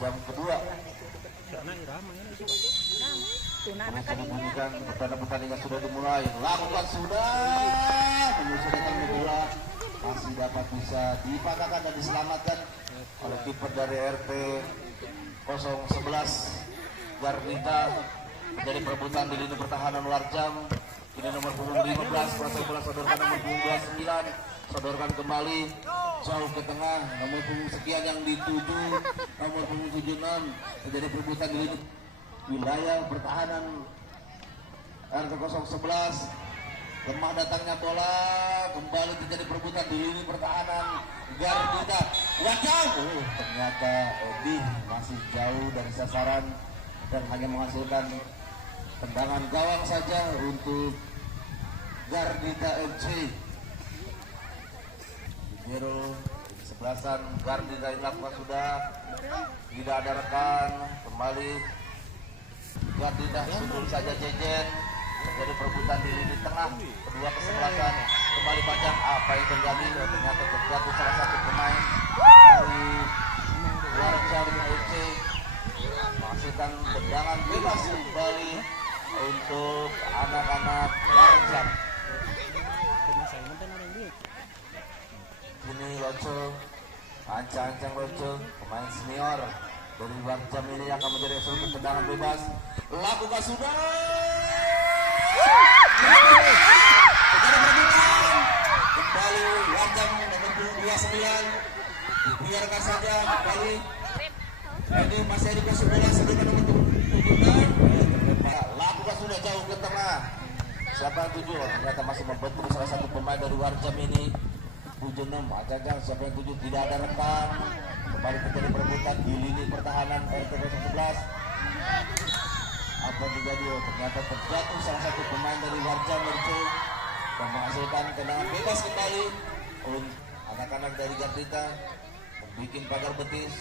Jam kedua pertandingan sudah dimulai, lakukan sudah menyusulkan bola masih dapat bisa dipatahkan dan diselamatkan oleh kiper dari RT 011 Garnita. Menjadi perebutan di lini pertahanan Warjam. Ini nomor punggung 15 proses bola sodorkan nomor punggung 29, sodorkan kembali jauh ke tengah, nomor punggung sekian yang dituju nomor punggung 76. Menjadi perebutan di lini wilayah pertahanan RT 011. Lemah datangnya bola, kembali terjadi perebutan di lini pertahanan Garnita. Wajang, ternyata Edi masih jauh dari sasaran dan hanya menghasilkan tendangan gawang saja untuk Garnita FC. Hero sebelasan Garnita dilakukan sudah, tidak ada rekan, kembali Garnita sundul saja jejen. Menjadi perebutan di lini tengah, kedua kesebelasan kembali panjang. Apa yang terjadi? Ternyata terjatuh salah satu pemain dari Warjam FC, menghasilkan tendangan bebas kembali untuk anak-anak Warjam. Ini Loco, ancang-ancang Loco, pemain senior dari Warjam ini akan menjadi satu tendangan bebas. Lakukan sudah. Terjadi perebutan kembali Warjam nomor 29, dibiarkan saja kembali. Ini masih ada bola sedang nomor 26. Lakukan sudah jauh ke tengah. Siapa yang tuju? Ternyata masih membentuk salah satu pemain dari Warjam ini. 76 Ajajang, siapa yang tuju? Tidak ada rekan. Kembali terjadi perebutan di lini pertahanan RT 011. Apa terjadi? Ternyata terjatuh salah satu pemain dari Warjam FC dan menghasilkan tendangan bebas kembali untuk anak-anak dari Garnita, membuat pagar betis.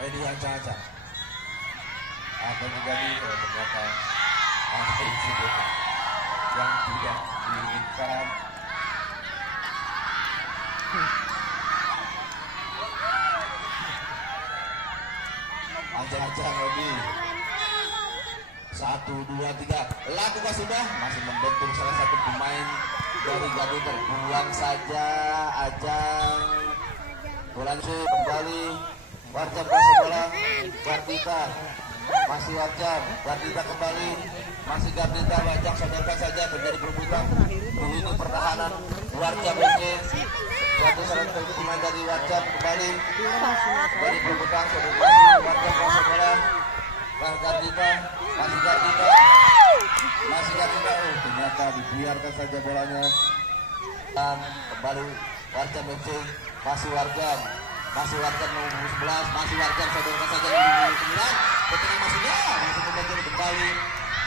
Ini ancang-ancang. Apa terjadi? Ternyata ada insiden yang tidak diinginkan. Ancang-ancang lagi. 1, 2, 3. Lakukan sudah. Masih membentur salah satu pemain dari Garnita. Buang saja Ajang. Bola kembali. Warjam kasih bola. Garnita. Masih Warjam. Garnita kembali. Masih Garnita. Warjam sodorkan saja. Terjadi perebutan di lini pertahanan Warjam FC. Satu salah satu pemain dari Warjam kembali. Dari perebutan sodorkan Warjam kasih bola. Garnita. Masih Garnita. Masih Garnita. Ternyata dibiarkan saja bolanya. Dan kembali Warjam FC. Masih Warjam. Masih Warjam nomor 11, masih Warjam sodorkan saja nomor 9. Pertandingan masih kembali kembali.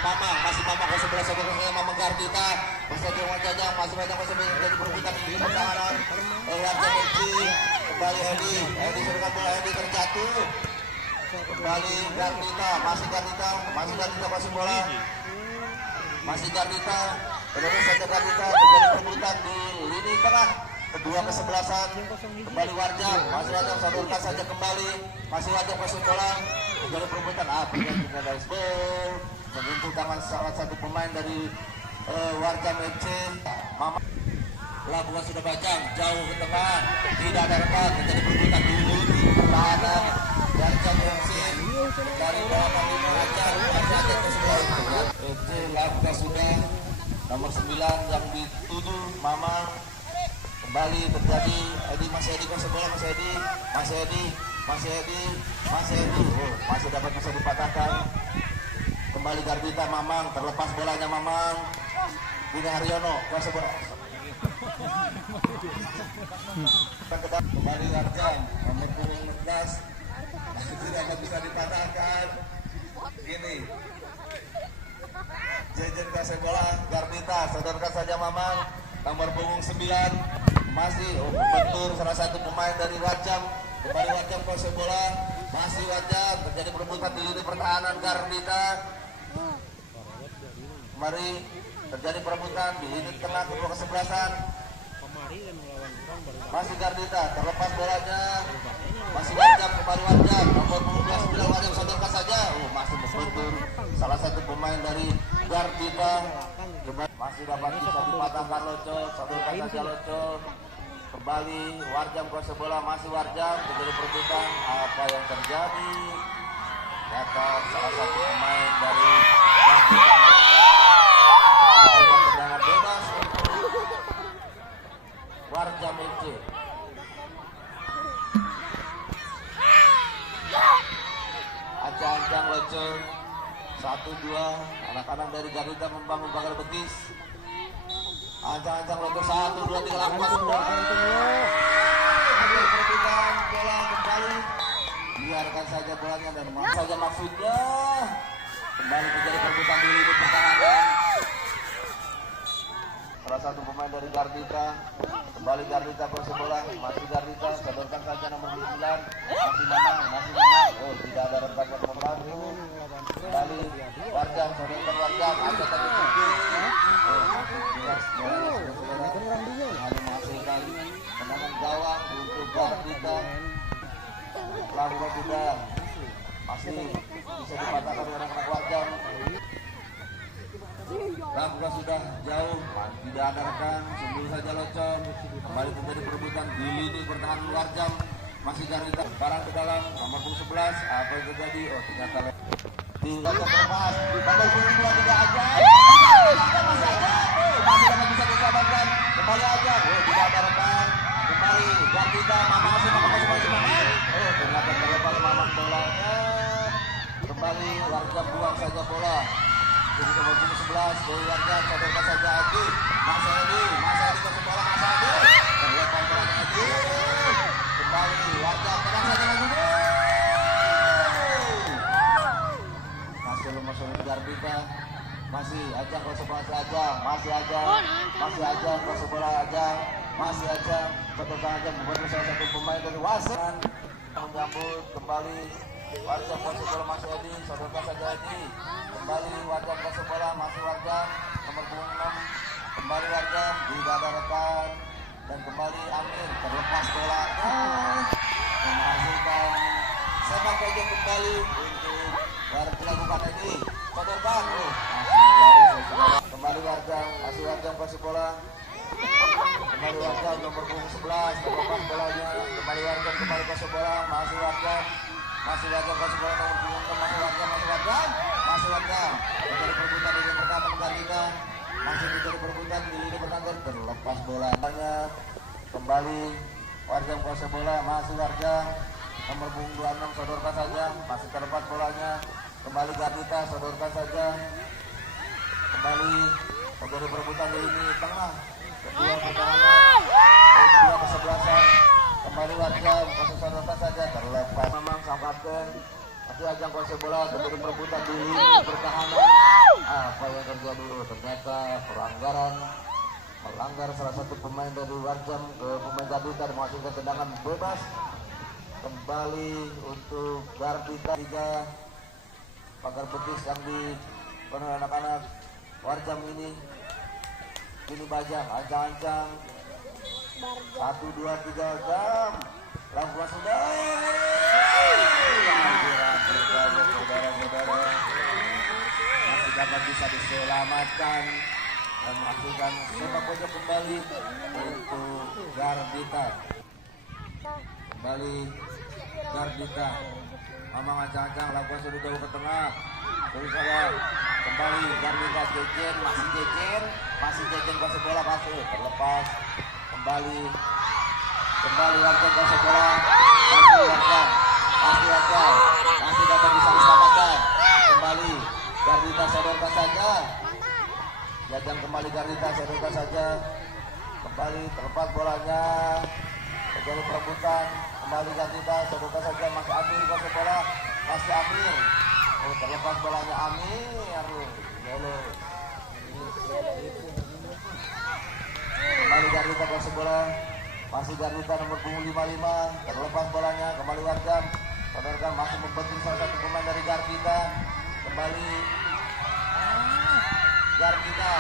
Mamang, masih Mamang 11 sodorkan saja Mamang Garnita. Masih Warjam, masih Warjam menjadi perebutan di pertahanan. Warjam FC kembali Edi sodorkan bola, Edi terjatuh. Kembali Garnita, masih Garnita masih bola. Masih Garnita, sodorkan saja Garnita, terjadi perebutan di lini tengah. Kedua kesebelasan kembali Warjam, masih Warjam sodorkan saja kembali, masih Warjam pasang bola, menjadi perebutan akhirnya dengan baseball menyentuh tangan salah satu pemain dari Warjam FC. Lakukan sudah Bajang jauh ke tengah, tidak ada rekan, menjadi perebutan dulu pertahanan Warjam FC dari bawah kami Warjam ke sebelah FC. Lakukan sudah nomor 9 yang dituju Mamang. Kembali terjadi Edi, masih Edi kasih bola, masih Edi. Masih dapat bisa dipatahkan. Kembali Garnita, Mamang terlepas bolanya Mamang. Dina Haryono kasih bola. Kembali Warjam nomor punggung 16. Masih tidak bisa dipatahkan. Gini selesai bola Gardita, sodorkan saja Mamang nomor punggung 9 masih bentur salah satu pemain dari Wajam. Kembali Wajam selesai bola, masih Wajam, terjadi perebutan di lini pertahanan Gardita. Mari terjadi perebutan di lini tengah kedua kesebelasan. Masih Gardita, terlepas bolanya. Masih Wajam, kembali Wajam, nomor 29 Wajam, sodorkan saja. Masih berbentur salah satu pemain dari Gardita. Masih dapat bisa dipatahkan Loco, sodorkan saja Loco. Kembali Warjam kuasa bola, masih Warjam, terjadi perebutan. Apa yang terjadi? Ternyata salah satu pemain dari Gardita tendangan bebas untuk Warjam FC. Ancang-ancang Loco 1-2, anak-anak dari Gardita membangun pagar betis. Ancang-ancang Loco 1-2, 3 lakukan semua. Ambil perebutan bola kembali, biarkan saja bolanya dan mana saja maksudnya. Kembali terjadi perebutan di lini pertahanan. Salah satu pemain dari Gardita, kembali Gardita proses bola, masih Gardita, sodorkan saja nomor 9, masih Mamang, oh tidak ada retak yang membantu. Kembali Warjam, sodorkan Warjam, ada tadi tujuh, jelas hanya menghasilkan tendangan gawang untuk Gardita. Lakukan sudah, masih bisa dipatahkan oleh anak-anak Warjam. Lakukan sudah jauh, tidak ada rekan, sembuh saja Locon. Kembali terjadi perebutan di lini pertahanan Warjam. Masih Gardita, barang ke dalam, nomor 11, apa yang terjadi? Oh ternyata di Locon terlepas, nomor 22 tidak aja. Masih aja, masih dapat bisa diselamatkan. Kembali aja, tidak ada rekan. Kembali Gardita, Mamang masih Mamang. Oh ternyata terlepas Mamang bolanya. Kembali Warjam buang saja bola. Jadi nomor 11 dari Warjam, sodorkan saja Adi. Mas Edi ke bola, Mas Edi. Terlepas bolanya Edi. Kembali Warjam, tenang saja lagi. Masih lemah soal Gardita. Masih Ajang kalau sebelah Ajang, masih Ajang kalau sebelah Ajang, masih Ajang. Sodorkan Ajang membuat salah satu pemain dari Wasan menyambut kembali. Warjam kasih bola masih Edi, sodorkan saja Edi. Kembali Warjam kasih bola masih Warjam, nomor 6. Kembali Warjam, tidak ada rekan. Dan kembali Amir, terlepas bola. Menghasilkan sepak bola kembali untuk Warjam dilakukan Edi. Sodorkan, masih jauh. Kembali Warjam, masih Warjam kasih bola. Kembali Warjam nomor 11, terlepas bolanya. Kembali Warjam, kembali kasih bola, masih Warjam. Masih Warjam kasih bola nomor 26, masih Warjam. Terjadi perebutan di lini pertahanan Gardita. Masih terjadi perebutan di lini pertahanan, terlepas bolanya. Kembali Warjam kasih bola, masih Warjam. Nomor 26, sodorkan saja, masih terlepas bolanya. Kembali Gardita, sodorkan saja. Kembali terjadi perebutan di lini tengah. Kedua pertahanan, kedua kesebelasan. Kembali Warjam, proses sodorkan saja, terlepas memang sang kapten. Tapi Ajang kuasa bola terjadi perebutan di lini pertahanan. Apa yang terjadi? Ternyata melanggar salah satu pemain dari Warjam ke pemain Gardita dan menghasilkan tendangan bebas. Kembali untuk Gardita 3 pagar betis yang dipenuhi anak-anak Warjam ini. Ini Bajang, ancang-ancang 1, 2, 3 jam. Lakukan sudah. Saudara-saudara masih dapat bisa diselamatkan dan melakukan sepak bola kembali untuk Gardita. Kembali Gardita. Mamang ancang-ancang lakukan sudah jauh ke tengah. Terus saja kembali Gardita, masih Jejen kuasa bola masih terlepas. Kembali Warjam kuasa bola, masih dapat bisa diselamatkan. Kembali Gardita, sodorkan saja. Jajang kembali Gardita, sodorkan saja. Kembali terlepas bolanya. Terjadi perebutan. Kembali Gardita, sodorkan saja. Masih Amir kuasa bola, masih Amir. Oh terlepas bolanya Amir. masih Gardita nomor punggung 55, terlepas bolanya kembali Warjam. Saudara masih membentuk salah satu pemain dari Gardita, kembali Gardita.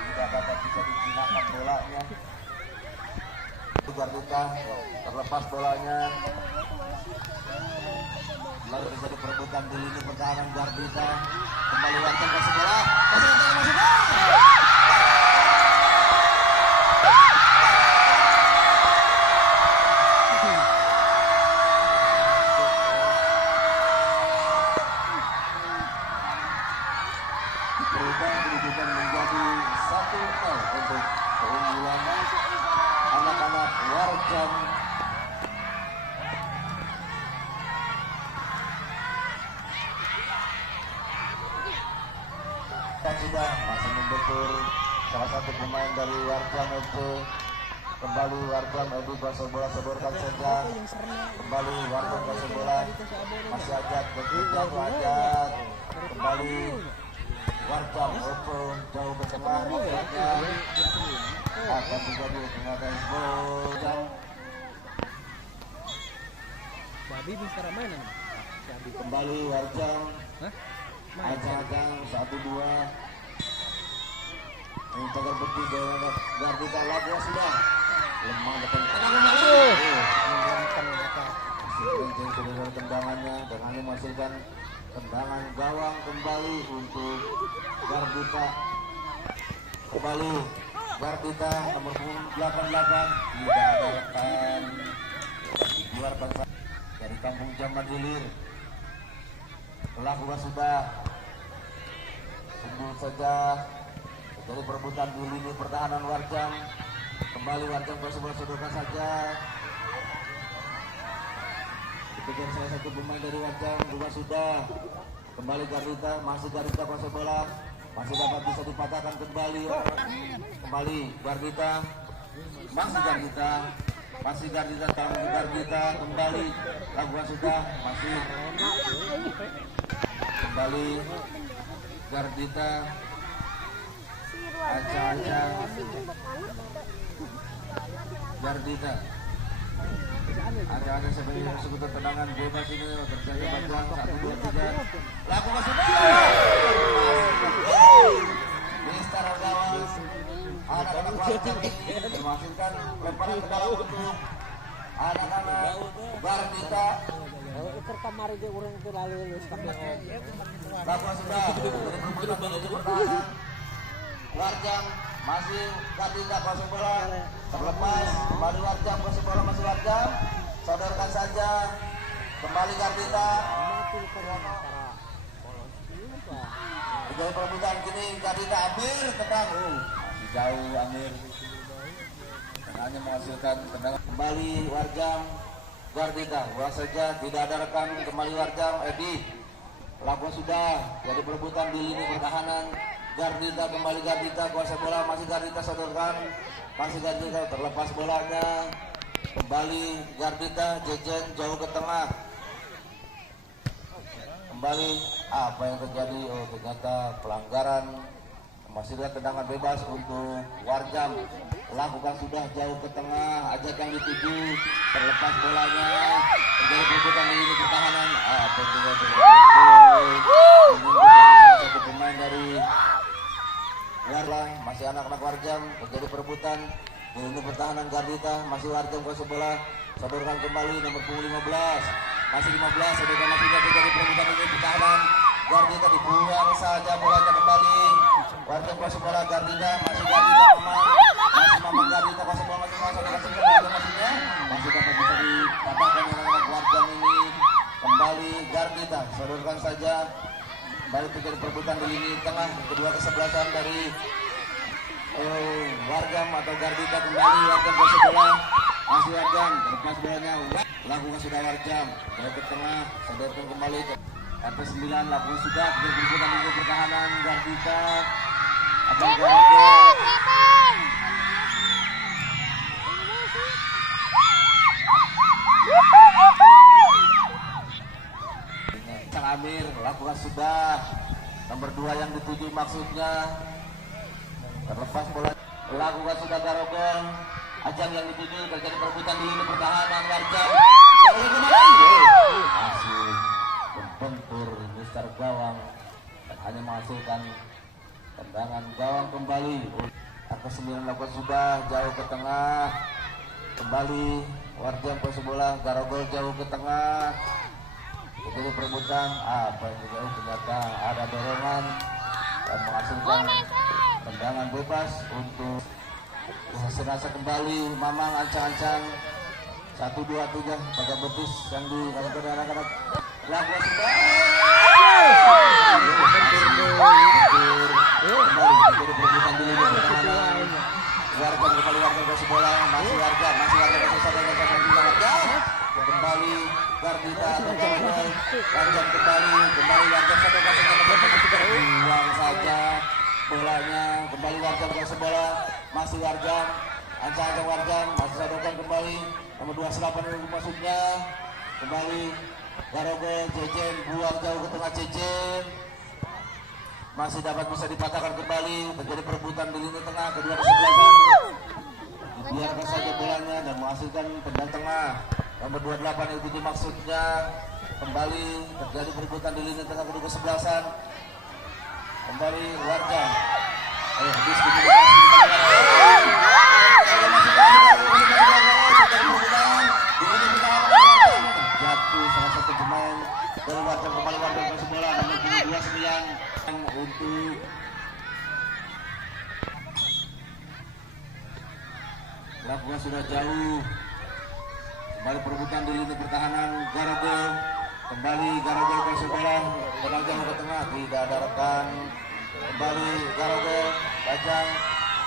Tidak dapat bisa dijinakan bolanya. Gardita terlepas bolanya. Lalu bisa diperebutkan di lini pertahanan Gardita. Kembali Warjam ke sebelah. Masih berubah kedudukan menjadi 1-0 untuk keunggulan anak-anak Warjam. Sudah masih membentur salah satu pemain dari Warjam FC. Kembali Warjam Edi kuasai bola, sodorkan saja. Kembali Warjam kuasai bola, masih Ajat berkejar Ajat. Kembali Warjam Oco jauh ke tengah, akan terjadi pengataan gol. Kembali Warjam. Ajang 1-2. Ini tegar betul dari Gardita. Lagu sudah lemah depan. Tendangannya dan hanya menghasilkan tendangan gawang kembali untuk Gardita. Kembali Gardita nomor 88 tidak ada rekan dikeluarkan dari kampung Jaman Hilir. Lakukan sudah sembuh saja dari perebutan di lini pertahanan Warjam. Kembali Warjam bersodorkan saja. Dikejar salah satu pemain dari Warjam juga sudah. Kembali Gardita, masih Gardita kuasai bola, masih dapat bisa dipatahkan kembali. Kembali Gardita, masih Gardita. Masih Gardita, tanggung Gardita, kembali lakukan sudah, masih kembali Gardita, Aca Gardita, ada sebagai sekutu tendangan bebas ini terjadi panjang 1-2-3, lakukan sudah, Mister Gawang. Anak-anak Warjam ini menghasilkan lemparan ke dalam untuk anak-anak Gardita. Lakukan sudah dari perbuatan menuju pertahanan Warjam, masih Gardita kuasai bola, terlepas kembali Warjam kuasai bola, masih Warjam, sodorkan saja kembali Gardita. Menjadi perebutan kini Gardita ambil tendang. Jauh Amir dan hanya menghasilkan tendangan. Kembali Warjam Gardita, bola saja tidak ada rekan. Kembali Warjam Edi, lakukan sudah jadi perebutan di lini pertahanan Gardita. Kembali Gardita kuasai bola, masih Gardita sodorkan, masih Gardita terlepas bolanya. Kembali Gardita, Jejen jauh ke tengah. Kembali apa yang terjadi? Oh, ternyata pelanggaran. Masih ada tendangan bebas untuk Warjam. Lakukan sudah jauh ke tengah, Ajak yang dituju, terlepas bolanya, terjadi perebutan di lini pertahanan. Satu pemain dari Warjam, masih anak-anak Warjam, terjadi perebutan di lini pertahanan Gardita, masih Warjam kuasai bola, sodorkan kembali nomor punggung 15, masih 15, sodorkan masih terjadi perebutan di lini pertahanan Gardita, dibuang saja bolanya kembali. Warjam kuasai bola Gardita, masih Gardita Mamang Gardita kuasai bola, masih maksudnya masih dapat bisa dipatahkan oleh Warjam ini. Kembali Gardita, sodorkan saja kembali terjadi perebutan di lini tengah, kedua kesebelasan dari Warjam atau Gardita. Kembali Warjam kuasai bola, masih Warjam terlepas bolanya, lakukan sudah Warjam jauh ke tengah, sodorkan kembali ke RP9, lakukan sudah terjadi perebutan di lini pertahanan Gardita. Sang Amir lakukan sudah nomor 2 yang dituju maksudnya terlepas bola lakukan sudah Garogol. Ajang yang dituju terjadi perebutan di lini pertahanan Warjam. Masih membentur Mister Gawang dan hanya menghasilkan tendangan gawang kembali. Angka 9 lakukan sudah jauh ke tengah. Kembali Warjam kuasa bola, Garogol jauh ke tengah. Jadi perebutan apa yang jauh ternyata ada dorongan dan menghasilkan tendangan bebas untuk Senasa kembali Mamang ancang-ancang 1, 2, 3 pada betis yang dilakukan anak-anak lakukan sudah kembali menjadi perebutan di lini pertahanan. Warga kembali Warga kasih bola, masih Warga kasih sadar Warga kembali Gardita Warga kembali Warga sadar buang saja bolanya, kembali Warga kasih bola, masih Warga ancang-ancang Warga masih sadarkan kembali nomor 28 yang masuknya kembali Garogol Jejen buang jauh ke tengah Jejen masih dapat bisa dipatahkan kembali, terjadi perebutan di lini tengah kedua kesebelasan. Dibiarkan saja bolanya dan menghasilkan tendang tengah nomor 28 itu maksudnya kembali terjadi perebutan di lini tengah kedua kesebelasan. Kembali Warga jatuh salah satu pemain dari Warga kembali Warga kasih bola nomor 29 untuk lakukan sudah jauh kembali perebutan di lini pertahanan Garogol kembali Garogol kasih bola bola jauh ke tengah tidak ada rekan kembali Garogol Bajang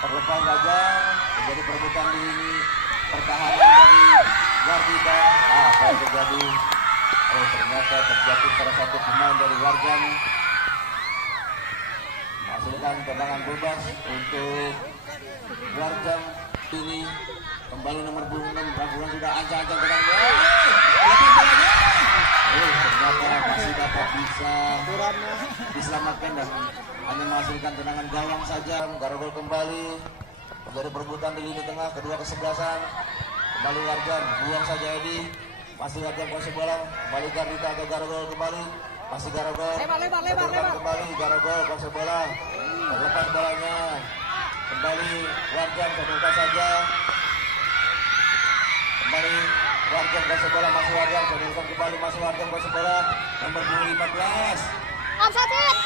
terlepas Bajang terjadi perebutan di lini pertahanan dari Gardita apa yang terjadi ternyata terjatuh salah satu pemain dari Warga menghasilkan tendangan bebas untuk Warga ini kembali nomor 26 lakukan sudah ancang-ancang tendangan ternyata masih dapat bisa diselamatkan dan hanya menghasilkan tendangan gawang saja. Garogol kembali menjadi perebutan di lini tengah kedua kesebelasan kembali Warga buang saja Edi masih Warga kuasai bola kembali Gardita atau Garogol kembali masih Garogol lebar kembali Garogol kuasai bola terlepas bolanya kembali Warga terbuka saja kembali Warga kuasai bola masih Warga terbuka kembali masih Warga kuasai bola nomor 15 offside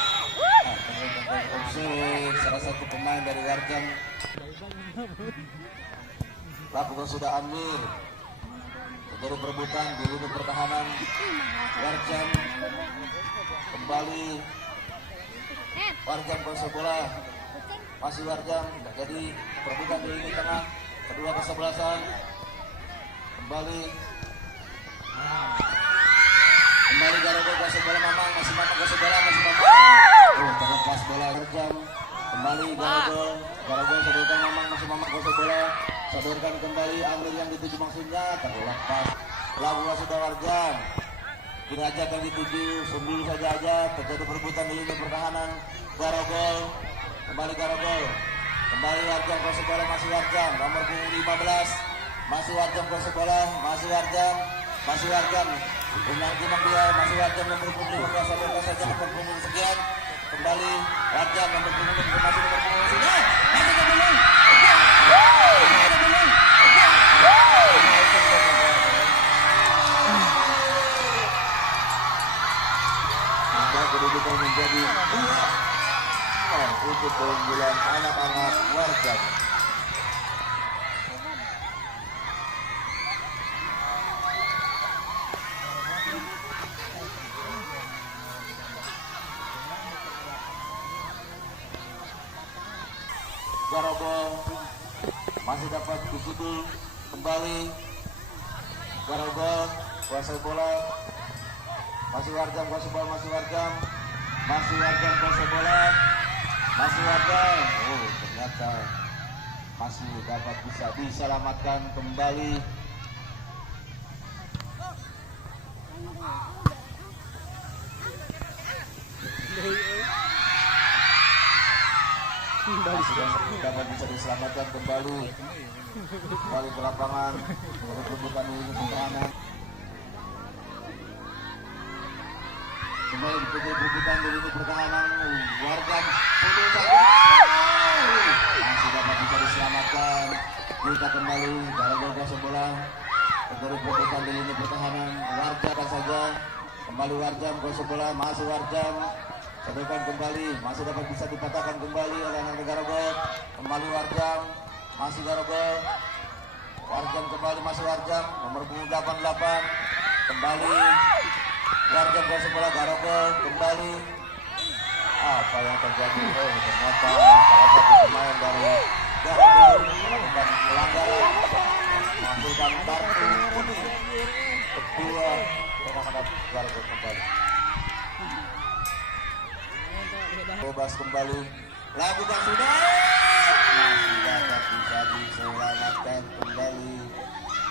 salah satu pemain dari Warga lakukan sudah Amir terjadi perebutan di lini pertahanan Warga kembali Warga kuasai bola masih Warga terjadi perebutan di lini tengah kedua kesebelasan kembali Garogol kuasai bola Mamang masih Mamang kuasai bola masih Mamang terlepas bola Warga kembali Garogol sodorkan Mamang masih Mamang kuasai bola sodorkan kembali Amir yang dituju maksudnya terlepas lakukan sudah Warga Derajat yang dituju sembunyi saja terjadi perebutan di lini pertahanan Garogol kembali Garogol kembali Warga kuasai bola masih Warga nomor 15 masih Warga kuasai bola masih Warga Unang dia masih Warga nomor 15 sampai saja nomor 20 sekian kembali Warga nomor 20 masih nomor 20 sudah masih kembali kedudukan menjadi untuk keunggulan anak-anak Warga. Garogol masih dapat dikudul kembali Garogol kuasai bola masih Warga kuasai bola masih Warga kuasai bola masih Warga ternyata masih dapat bisa diselamatkan kembali sudah dapat bisa diselamatkan kembali ke lapangan untuk rebutan ini pertahanan. Kembali dipukul rebutan di lini pertahanan warga Pudul saja masih dapat bisa diselamatkan. Kita kembali dalam gol bola untuk rebutan di lini pertahanan warga saja kembali Warjam gol bola masih Warjam sedekan kembali masih dapat bisa dipatahkan kembali oleh anak negara gol kembali Warjam masih Garogol Warjam kembali masih Warjam nomor punggung 88 kembali Warjam gol bola Garogol kembali apa yang terjadi ternyata salah satu pemain dari Garogol melakukan pelanggaran menghasilkan kartu kuning kedua terhadap Garogol kembali bebas kembali lakukan sudah masih dapat bisa diselamatkan kembali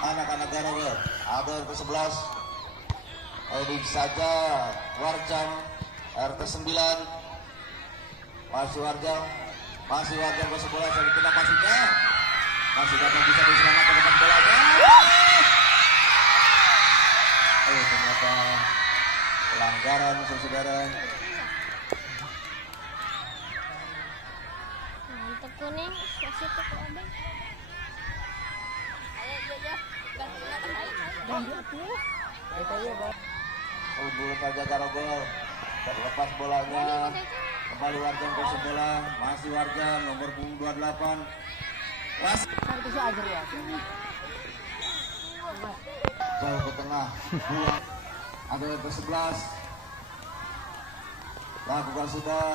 anak-anak Garogol ada ke-11 edit saja Warjam RT 9 masih Warjam ke sebelah dari kena pastinya masih dapat bisa diselamatkan dengan bolanya ternyata pelanggaran saudara. Mantap kuning kasih ke abang. Dulu saja Garogol terlepas bolanya kembali Warjam ke sebelah masih Warjam nomor punggung 28 jauh ke tengah buang ada ke 11 lakukan sudah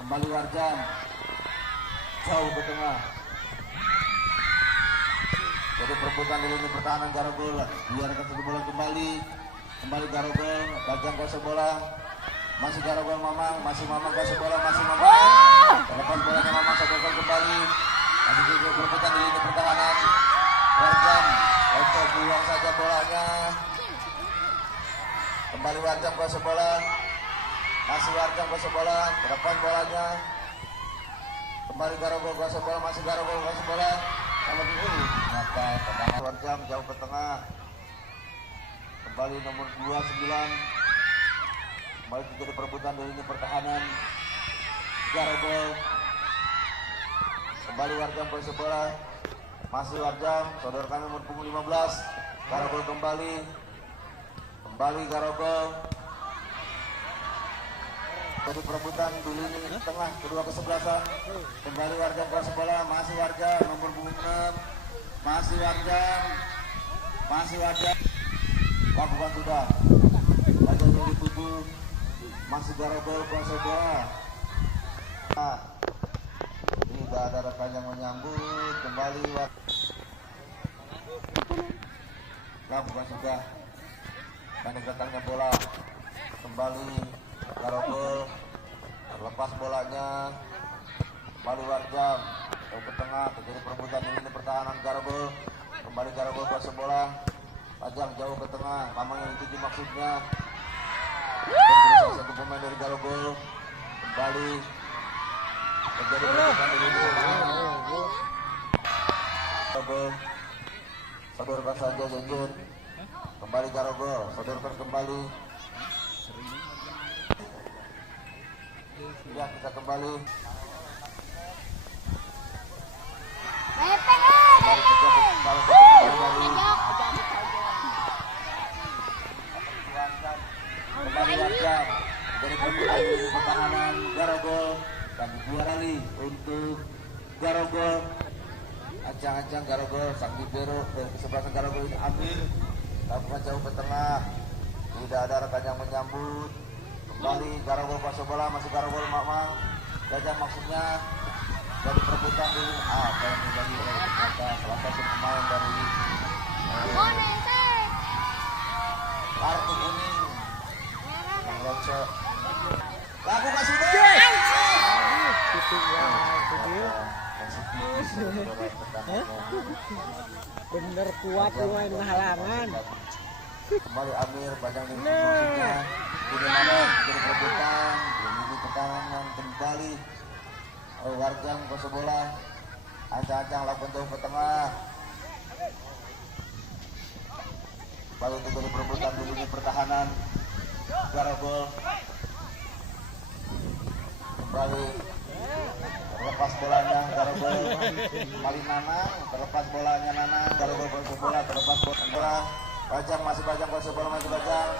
kembali Warjam jauh ke tengah jadi perebutan di lini pertahanan Garogol biarkan satu bola kembali Garogol Bajang ke bola masih Garogol masih Mamang ke bola masih Mamang terlepas bolanya Mamang sedekan kembali masih juga perebutan di lini pertahanan Warjam untuk buang saja bolanya kembali Warjam ke bola masih Warjam ke bola terlepas bolanya kembali Garogol ke bola masih Garogol ke bola nomor 20 ternyata tendangan Warjam jauh ke tengah kembali nomor 29 kembali terjadi perebutan dari lini pertahanan Garogol kembali Warjam ke bola masih Warjam saudara kami nomor punggung 15 Garogol kembali Garogol jadi perebutan di lini tengah kedua kesebelasan kembali Warjam ke bola masih Warjam nomor punggung 6 masih Warjam lakukan sudah wajahnya dituju masih Garogol kuasa bola tidak ada rekan yang menyambut kembali lakukan sudah pendek datangnya bola kembali Garogol terlepas bolanya kembali Warjam jauh ke tengah terjadi perebutan ini pertahanan Garogol kembali Garogol kuasa bola Pajang jauh ke tengah Mamang yang dituju maksudnya salah satu pemain dari Garogol kembali terjadi perebutan ini pertahanan Garogol sodorkan saja Jenjun kembali Garogol sodorkan kembali ya kita kembali kembali Warjam dari pertahanan Garogol dan dua kali untuk Garogol ancang-ancang Garogol sang libero dari kesebelasan Garogol ini ambil lakukan jauh ke tengah tidak ada rekan yang menyambut kembali Garogol pasok bola masih Garogol Mamang Jajang maksudnya dari perebutan dulu apa yang menjadi ternyata salah satu pemain dari kartu kuning yang loncok lakukan sudah bener kuat main halangan kembali Amir Bajang di musuhnya bagaimana dari perebutan ini pertahanan kembali Warjam kuasa bola. Ancang-ancang lakukan jauh ke tengah. Baru terjadi perebutan di lini pertahanan. Garogol kembali terlepas bolanya. Garogol kembali Nanang, terlepas bolanya Nanang. Garogol kuasa bola, terlepas bola. Bajang masih Bajang kuasa bola, masih Bajang.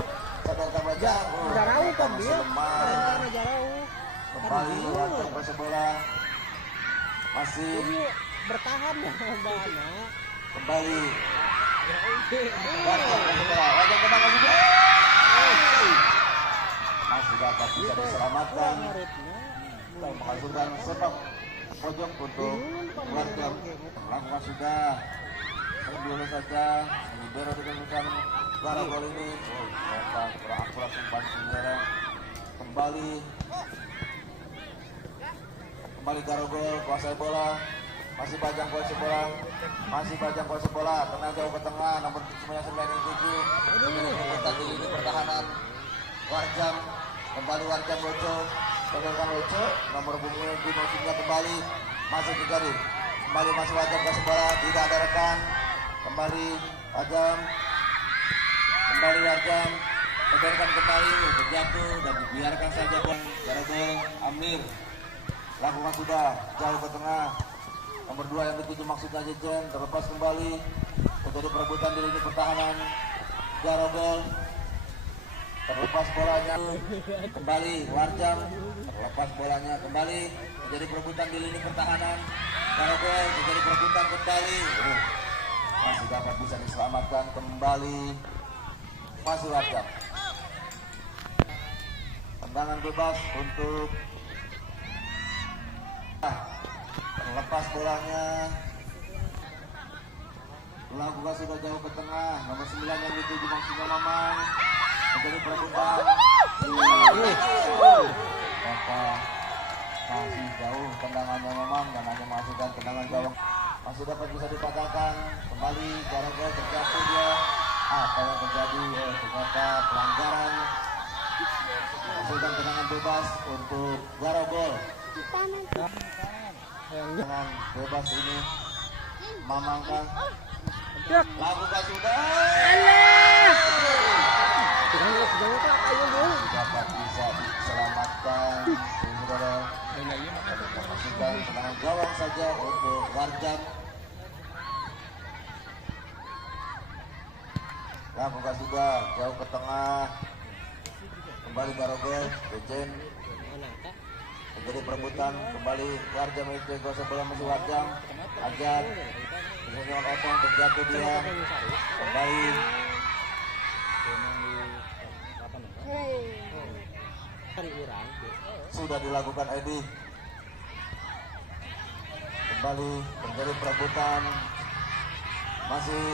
Sadarkan Bajang. Jarau kan masih dia. lemah. Karena jarau. Kembali Bajang kuasa bola. Masih Ini bertahan ya Bana. kembali Bajang kuasa bola. Bajang kena kasih bola. Masih dapat bisa diselamatkan. Kita menghasilkan sepak pojok untuk Warjam. Lakukan sudah. Dulu saja libero dikeluarkan Garogol ini. Kurang akurat umpan sebenarnya. Kembali Garogol kuasai bola. Masih Bajang kuasai bola. Masih Bajang kuasai bola. Tengah jauh ke tengah. Nomor 97. Kemudian di lini pertahanan Warjam. Kembali Warjam Loco. Pegang Loco. Nomor punggung di musimnya kembali. Masih ke garis. Kembali masih Warjam kuasai bola. Tidak ada rekan. Kembali Warjam. Kembali Warjam. Pegang kembali. Terjatuh dan dibiarkan saja Garogol Amir. Lakukan sudah jauh ke tengah. Nomor 2 yang dituju maksudnya Jejen. Terlepas kembali. Terjadi perebutan di lini pertahanan. Garogol. Terlepas bolanya. Kembali Warjam. Terlepas bolanya kembali. Terjadi perebutan di lini pertahanan. Garogol. Terjadi perebutan kembali. Masih dapat bisa diselamatkan kembali. Masih Warjam. Tendangan bebas untuk terlepas bolanya. Lakukan sudah jauh ke tengah. Nomor 9 yang dituju maksudnya Mamang. Menjadi perebutan. Bapak masih jauh tendangannya Mamang dan hanya menghasilkan tendangan gawang. Masih dapat bisa dipatahkan. Kembali Garogol terjatuh dia. Apa yang terjadi? Ternyata pelanggaran. Menghasilkan tendangan bebas untuk Garogol. Dengan bebas ini Mamang kan lakukan sudah. Dapat bisa diselamatkan. Saudara masukkan tendangan gawang saja untuk Warjam. Lakukan sudah jauh ke tengah. Kembali Garogol Jejen. Terjadi perebutan kembali Warjam itu kuasa bola masih Warjam. Ajat dengan Otong terjatuh dia. Kembali sudah dilakukan Edi. Kembali terjadi perebutan. Masih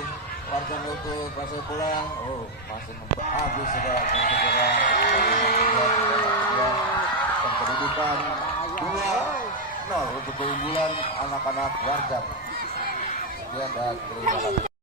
Warjam itu kuasa bola. Masih habis sudah kedudukan 2-0 untuk keunggulan anak-anak Warjam. Sekian dan terima kasih.